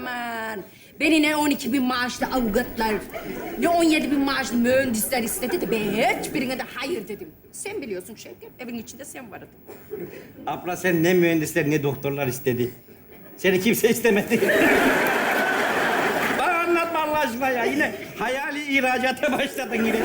Aman. Beni ne 12 bin maaşlı avukatlar, ne 17 bin maaşlı mühendisler istedi de ben hiçbirine de hayır dedim. Sen biliyorsun Şevket, evin içinde sen vardın. Abla sen ne mühendisler ne doktorlar istedi. Seni kimse istemedi. Bana anlatma Allah aşkına ya. Yine hayali ihracata başladın yine.